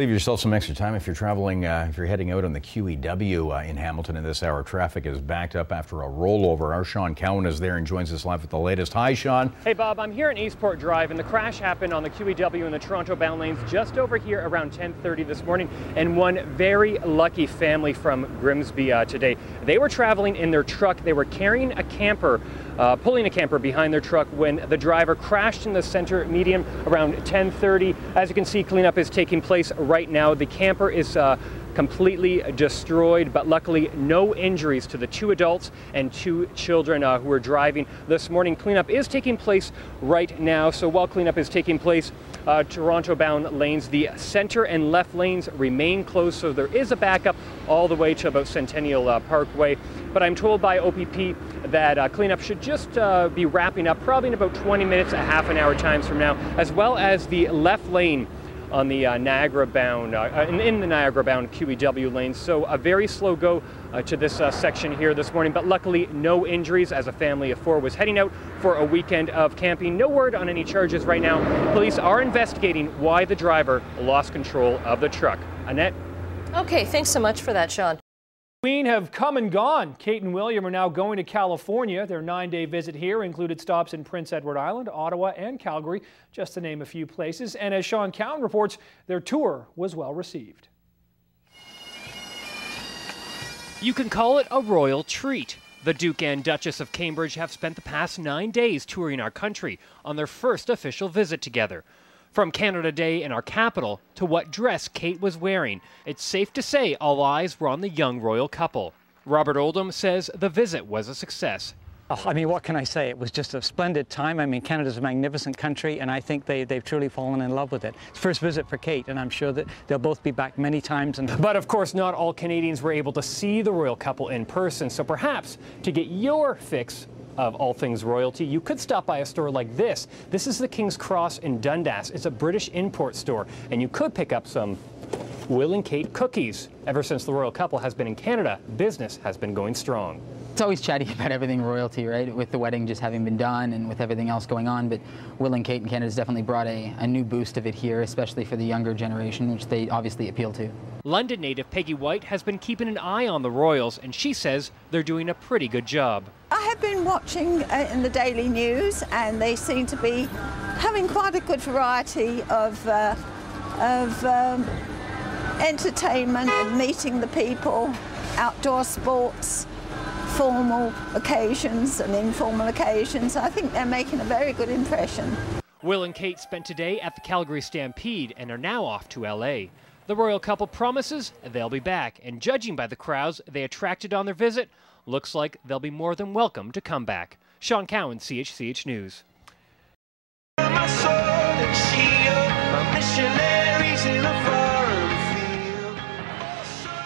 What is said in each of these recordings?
Leave yourself some extra time if you're traveling, if you're heading out on the QEW in Hamilton in this hour. Traffic is backed up after a rollover. Our SeanCowan is there and joins us live with the latest. Hi, Sean. Hey, Bob. I'm here in Eastport Drive, and the crash happened on the QEW in the Toronto-bound lanes just over here around 10:30 this morning. And one very lucky family from Grimsby today. They were traveling in their truck. They were carrying a camper, pulling a camper behind their truck when the driver crashed in the center median around 10:30. As you can see, cleanup is taking place right now. The camper is completely destroyed, but luckily no injuries to the 2 adults and 2 children who were driving this morning. Cleanup is taking place right now. So while cleanup is taking place, Toronto-bound lanes, the center and left lanes remain closed, so there is a backup all the way to about Centennial Parkway. But I'm told by OPP that cleanup should just be wrapping up probably in about 20 minutes, a half an hour times from now, as well as the left lane on the Niagara-bound, in the Niagara-bound QEW lanes. So a very slow go to this section here this morning, but luckily no injuries as a family of 4 was heading out for a weekend of camping. No word on any charges right now. Police are investigating why the driver lost control of the truck. Annette? Okay, thanks so much for that, Sean. Queen have come and gone. Kate and William are now going to California. Their 9-day visit here included stops in Prince Edward Island, Ottawa, and Calgary, just to name a few places. And as SeanCowan reports, their tour was well received. You can call it a royal treat. The Duke and Duchess of Cambridge have spent the past 9 days touring our country on their first official visit together. From Canada Day in our capital to what dress Kate was wearing, it's safe to say all eyes were on the young royal couple. Robert Oldham says the visit was a success. Oh, I mean, what can I say? It was just a splendid time. I mean, Canada's a magnificent country, and I think they've truly fallen in love with it. It's first visit for Kate, and I'm sure that they'll both be back many times. But of course, not all Canadians were able to see the royal couple in person, so perhaps to get your fix of all things royalty, you could stop by a store like this. This is the King's Cross in Dundas. It's a British import store, and you could pick up some Will and Kate cookies. Ever since the royal couple has been in Canada, business has been going strong. It's always chatty about everything royalty, right? With the wedding just having been done and with everything else going on, but Will and Kate in Canada has definitely brought a new boost of it here, especially for the younger generation, which they obviously appeal to. London native Peggy White has been keeping an eye on the royals, and she says they're doing a pretty good job. I have been watching in the daily news, and they seem to be having quite a good variety of entertainment and meeting the people, outdoor sports, formal occasions and informal occasions. I think they're making a very good impression. Will and Kate spent today at the Calgary Stampede and are now off to LA. The royal couple promises they'll be back, and judging by the crowds they attracted on their visit, looks like they'll be more than welcome to come back. SeanCowan, CHCH News.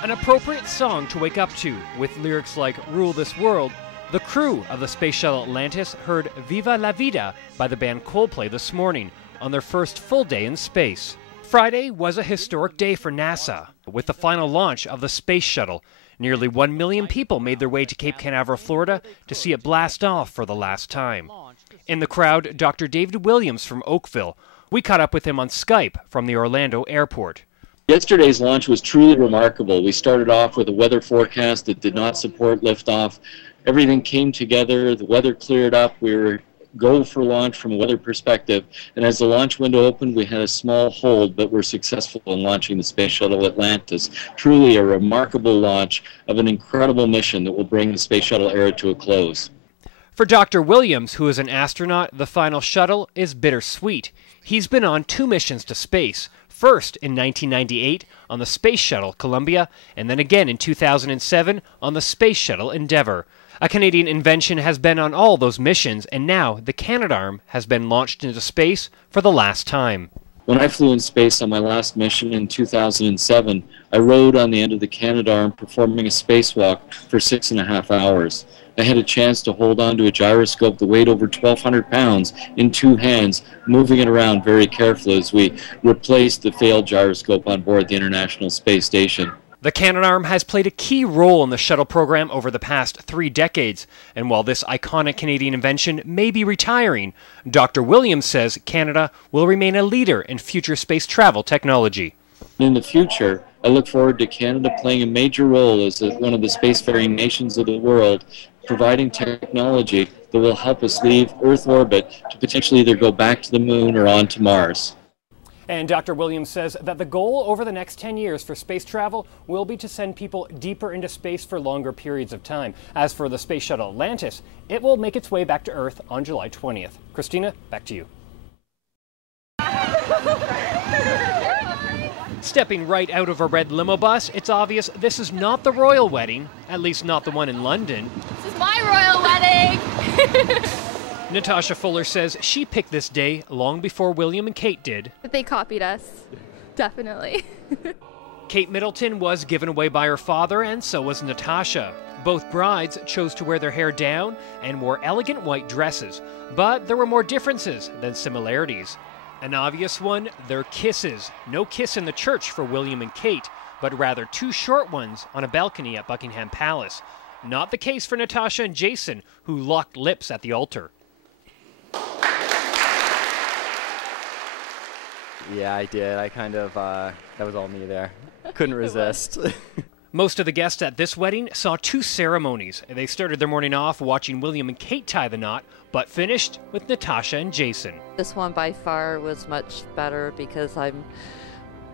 An appropriate song to wake up to, with lyrics like Rule This World. The crew of the Space Shuttle Atlantis heard Viva la Vida by the band Coldplay this morning on their first full day in space. Friday was a historic day for NASA, with the final launch of the Space Shuttle. Nearly 1 million people made their way to Cape Canaveral, Florida to see it blast off for the last time. In the crowd, Dr. David Williams from Oakville. We caught up with him on Skype from the Orlando airport. Yesterday's launch was truly remarkable. We started off with a weather forecast that did not support liftoff. Everything came together, the weather cleared up, we were go for launch from a weather perspective, and as the launch window opened we had a small hold, but were successful in launching the Space Shuttle Atlantis. Truly a remarkable launch of an incredible mission that will bring the Space Shuttle era to a close. For Dr. Williams, who is an astronaut, the final shuttle is bittersweet. He's been on 2 missions to space. First in 1998 on the Space Shuttle Columbia, and then again in 2007 on the Space Shuttle Endeavour. A Canadian invention has been on all those missions, and now the Canadarm has been launched into space for the last time. When I flew in space on my last mission in 2007, I rode on the end of the Canadarm performing a spacewalk for 6.5 hours. I had a chance to hold on to a gyroscope that weighed over 1,200 pounds in 2 hands, moving it around very carefully as we replaced the failed gyroscope on board the International Space Station. The Canadarm has played a key role in the shuttle program over the past 3 decades, and while this iconic Canadian invention may be retiring, Dr. Williams says Canada will remain a leader in future space travel technology. In the future, I look forward to Canada playing a major role as one of the spacefaring nations of the world, providing technology that will help us leave Earth orbit to potentially either go back to the moon or on to Mars. And Dr. Williams says that the goal over the next 10 years for space travel will be to send people deeper into space for longer periods of time. As for the space shuttle Atlantis, it will make its way back to Earth on July 20th. Christina, back to you. Stepping right out of a red limo bus, it's obvious this is not the royal wedding, at least not the one in London. This is my royal wedding! Natasha Fuller says she picked this day long before William and Kate did. But they copied us, definitely. Kate Middleton was given away by her father, and so was Natasha. Both brides chose to wear their hair down and wore elegant white dresses, but there were more differences than similarities. An obvious one, their kisses. No kiss in the church for William and Kate, but rather two short ones on a balcony at Buckingham Palace. Not the case for Natasha and Jason, who locked lips at the altar. Yeah, I did. I kind of, that was all me there. Couldn't resist. Most of the guests at this wedding saw two ceremonies. They started their morning off watching William and Kate tie the knot, but finished with Natasha and Jason. This one by far was much better because I'm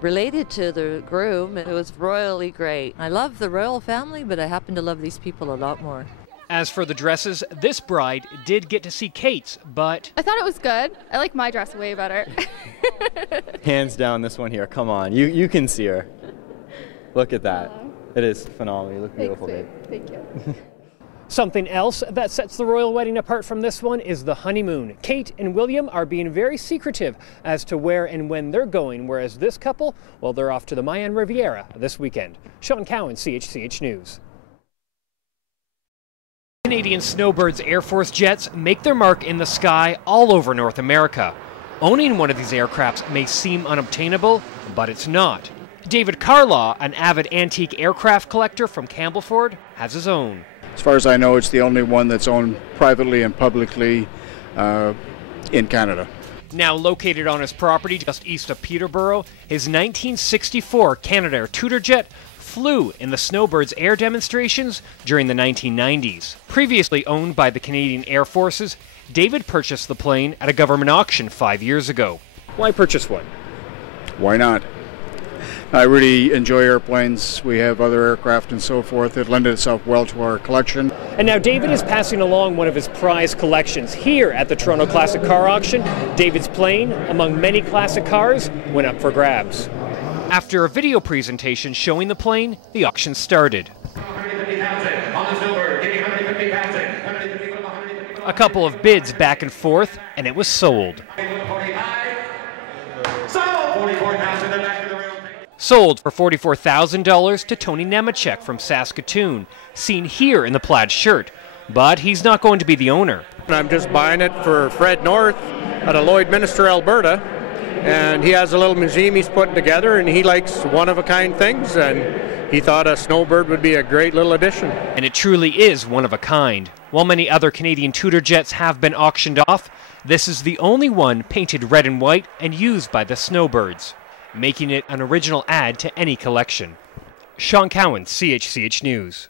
related to the groom. It was royally great. I love the royal family, but I happen to love these people a lot more. As for the dresses, this bride did get to see Kate's, but I thought it was good. I like my dress way better. Hands down, this one here. Come on, you can see her. Look at that. It is phenomenal. You look beautiful, babe. Thank you. Something else that sets the royal wedding apart from this one is the honeymoon. Kate and William are being very secretive as to where and when they're going, whereas this couple, well, they're off to the Mayan Riviera this weekend. SeanCowan, CHCH News. Canadian Snowbirds Air Force jets make their mark in the sky all over North America. Owning one of these aircrafts may seem unobtainable, but it's not. David Carlaw, an avid antique aircraft collector from Campbellford, has his own. As far as I know, it's the only one that's owned privately and publicly in Canada. Now located on his property just east of Peterborough, his 1964 Canadair Tudor jet flew in the Snowbirds air demonstrations during the 1990s. Previously owned by the Canadian Air Forces, David purchased the plane at a government auction 5 years ago. Why purchase one? Why not? I really enjoy airplanes. We have other aircraft and so forth. It lended itself well to our collection. And now David is passing along one of his prized collections here at the Toronto Classic Car Auction. David's plane, among many classic cars, went up for grabs. After a video presentation showing the plane, the auction started. A couple of bids back and forth, and it was sold. Sold for $44,000 to Tony Nemechek from Saskatoon, seen here in the plaid shirt. But he's not going to be the owner. I'm just buying it for Fred North out of Lloydminster, Alberta. And he has a little museum he's putting together, and he likes one-of-a-kind things, and he thought a Snowbird would be a great little addition. And it truly is one of a kind. While many other Canadian Tudor jets have been auctioned off, this is the only one painted red and white and used by the Snowbirds, making it an original add to any collection. SeanCowan, CHCH News.